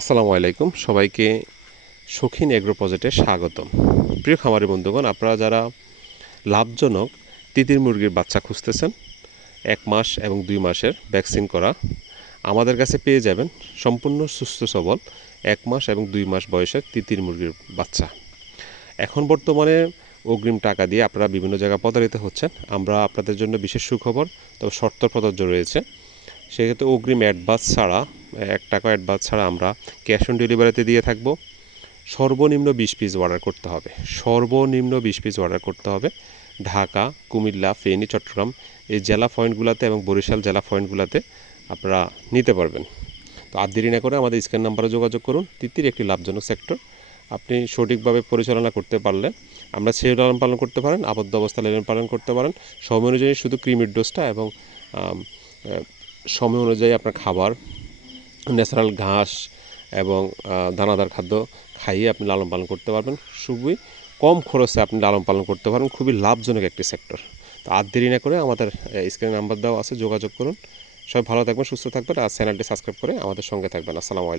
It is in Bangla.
আসসালামু আলাইকুম, সবাইকে শৌখিন এগ্রো প্রজেক্টে স্বাগতম। প্রিয় খামারি বন্ধুগণ, আপনারা যারা লাভজনক তিতির মুরগির বাচ্চা খুঁজতেছেন 1 মাস এবং 2 মাসের ভ্যাকসিন করা, আমাদের কাছে পেয়ে যাবেন সম্পূর্ণ সুস্থ সবল 1 মাস এবং 2 মাস বয়সের তিতির মুরগির বাচ্চা। এখন বর্তমানে অগ্রিম টাকা দিয়ে আপনারা বিভিন্ন জায়গায় প্রতারিত হচ্ছেন। আমরা আপনাদের জন্য বিশেষ সুখবর, তবে শর্ত প্রযোজ্য রয়েছে। সেক্ষেত্রে অগ্রিম অ্যাডভান্স ছাড়া, 1 টাকা অ্যাডভান্স ছাড়া আমরা ক্যাশ অন ডেলিভারিতে দিয়ে থাকব। সর্বনিম্ন 20 পিস অর্ডার করতে হবে, সর্বনিম্ন 20 পিস অর্ডার করতে হবে। ঢাকা, কুমিল্লা, ফেনী, চট্টগ্রাম এই জেলা পয়েন্টগুলোতে এবং বরিশাল জেলা পয়েন্টগুলোতে আপনারা নিতে পারবেন। তো আর দেরি না করে আমাদের স্ক্যান নাম্বারে যোগাযোগ করুন। তিতির একটি লাভজনক সেক্টর, আপনি সঠিকভাবে পরিচালনা করতে পারলে আমরা ছেড়ে লালন পালন করতে পারেন, আবদ্ধ অবস্থায় লালন পালন করতে পারেন। সময় অনুযায়ী শুধু কৃমির ডোজটা এবং সময় অনুযায়ী আপনার খাবার, ন্যাচারাল ঘাস এবং দানাদার খাদ্য খাইয়ে আপনি লালন পালন করতে পারবেন। খুবই কম খরচে আপনি লালন পালন করতে পারবেন, খুবই লাভজনক একটি সেক্টর। তো আর দেরি না করে আমাদের স্ক্রিনে নাম্বার দেওয়া আছে, যোগাযোগ করুন। সবাই ভালো থাকবেন, সুস্থ থাকবেন, আর চ্যানেলটি সাবস্ক্রাইব করে আমাদের সঙ্গে থাকবেন। আসসালামু আলাইকুম।